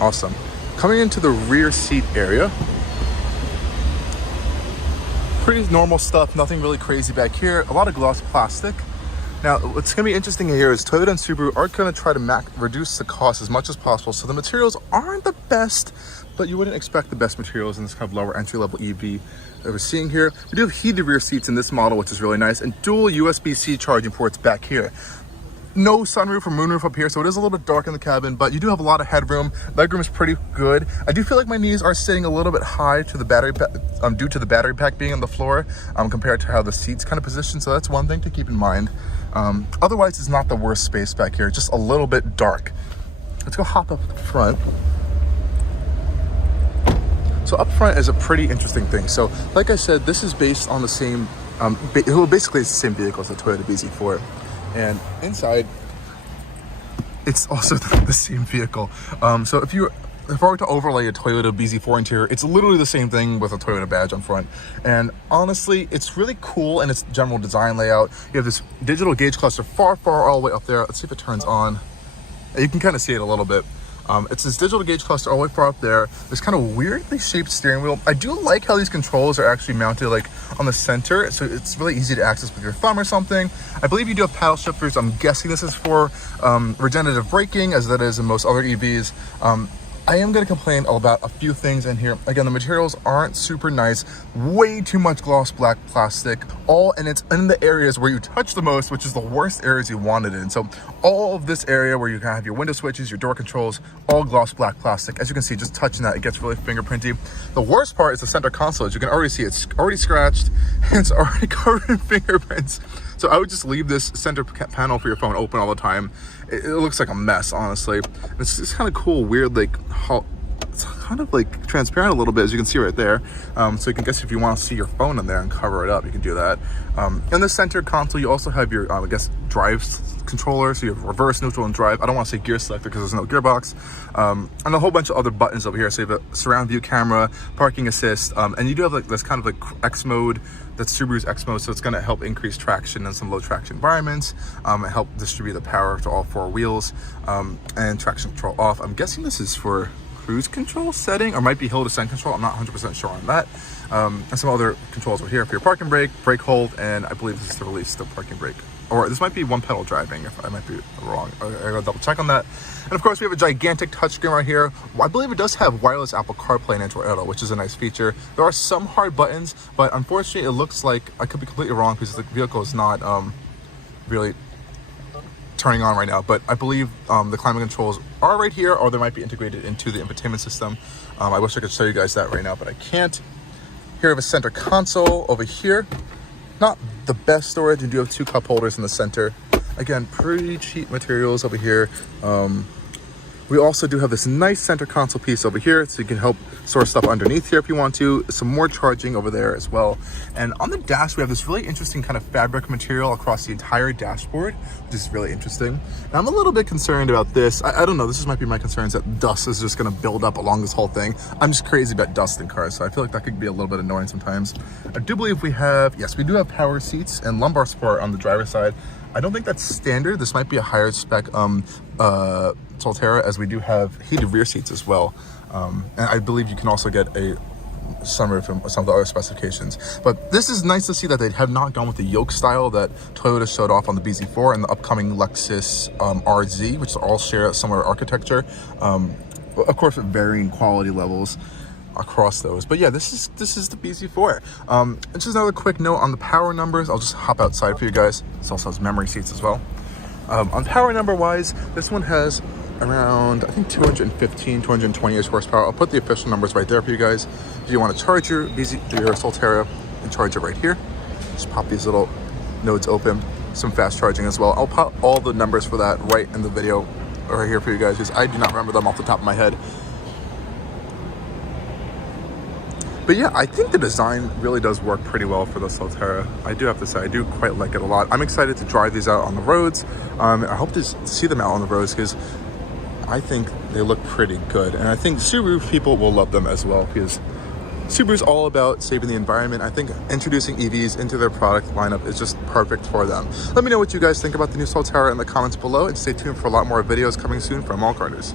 Awesome. Coming into the rear seat area, pretty normal stuff, nothing really crazy back here. A lot of gloss plastic. Now, what's going to be interesting here is Toyota and Subaru are going to try to reduce the cost as much as possible. So the materials aren't the best, but you wouldn't expect the best materials in this kind of lower entry-level EV that we're seeing here. We do have heated rear seats in this model, which is really nice, and dual USB-C charging ports back here. No sunroof or moonroof up here, so it is a little bit dark in the cabin, but you do have a lot of headroom. Legroom is pretty good. I do feel like my knees are sitting a little bit high to the battery due to the battery pack being on the floor compared to how the seat's kind of positioned, so that's one thing to keep in mind. Otherwise, it's not the worst space back here, just a little bit dark. Let's go hop up front. So up front is a pretty interesting thing. So like I said, this is based on the same, basically it's the same vehicle as the Toyota BZ4. And inside, it's also the same vehicle. So if I were to overlay a Toyota BZ4 interior, it's literally the same thing with a Toyota badge on front. And honestly, it's really cool in its general design layout. You have this digital gauge cluster far all the way up there. Let's see if it turns on. You can kind of see it a little bit. It's this digital gauge cluster all the way far up there. This kind of weirdly shaped steering wheel. I do like how these controls are actually mounted like on the center, so it's really easy to access with your thumb or something. I believe you do have paddle shifters. I'm guessing this is for regenerative braking, as that is in most other EVs. I am going to complain about a few things in here. Again, the materials aren't super nice. Way too much gloss black plastic. And it's in the areas where you touch the most, which is the worst areas you want it in. So all of this area where you can have your window switches, your door controls, all gloss black plastic. As you can see, just touching that, it gets really fingerprinty. The worst part is the center console. As you can already see, it's already scratched and it's already covered in fingerprints. So I would just leave this center panel for your phone open all the time. It looks like a mess, honestly. It's just kind of cool, weird, like, it's kind of like transparent a little bit, as you can see right there. So you can guess if you want to see your phone in there and cover it up, you can do that. In the center console, you also have your, I guess, drive controller. So you have reverse, neutral, and drive. I don't want to say gear selector because there's no gearbox. And a whole bunch of other buttons over here. So you have a surround view camera, parking assist, and you do have like this kind of like X mode. That's Subaru's X mode, so it's going to help increase traction in some low traction environments, and help distribute the power to all four wheels, and traction control off. I'm guessing this is for cruise control setting, or might be hill descent control. I'm not 100% sure on that. And some other controls over here for your parking brake, brake hold, and I believe this is to release the parking brake. Or this might be one pedal driving, if I might be wrong. I gotta double check on that. And of course, we have a gigantic touchscreen right here. I believe it does have wireless Apple CarPlay and Android Auto, which is a nice feature. There are some hard buttons, but unfortunately, it looks like, I could be completely wrong because the vehicle is not really turning on right now, but I believe the climate controls are right here, or they might be integrated into the infotainment system. I wish I could show you guys that right now, but I can't. Here we have a center console over here. Not the best storage. You do have two cup holders in the center. Again, pretty cheap materials over here. We also do have this nice center console piece over here, so you can help store stuff underneath here if you want to. Some more charging over there as well. And on the dash, we have this really interesting kind of fabric material across the entire dashboard, which is really interesting. Now, I'm a little bit concerned about this. I don't know, this might be my concerns that dust is just gonna build up along this whole thing. I'm just crazy about dust in cars, so I feel like that could be a little bit annoying sometimes. I do believe we do have power seats and lumbar support on the driver's side. I don't think that's standard. This might be a higher spec Solterra, as we do have heated rear seats as well. And I believe you can also get a sunroof and some of the other specifications. But this is nice to see that they have not gone with the yoke style that Toyota showed off on the BZ4 and the upcoming Lexus RZ, which all share a similar architecture. Of course, with varying quality levels across those. But yeah, this is the BZ4. And just another quick note on the power numbers. I'll just hop outside for you guys. This also has memory seats as well. On power number wise, this one has around, I think, 215, 220-ish horsepower. I'll put the official numbers right there for you guys. If you want to charge your Solterra, and charge it right here. Just pop these little nodes open. Some fast charging as well. I'll put all the numbers for that right in the video right here for you guys, because I do not remember them off the top of my head. But yeah, I think the design really does work pretty well for the Solterra. I do have to say, I do quite like it a lot. I'm excited to drive these out on the roads. I hope to see them out on the roads because I think they look pretty good. And I think Subaru people will love them as well because Subaru's all about saving the environment. I think introducing EVs into their product lineup is just perfect for them. Let me know what you guys think about the new Solterra in the comments below, and stay tuned for a lot more videos coming soon from Allcarnews.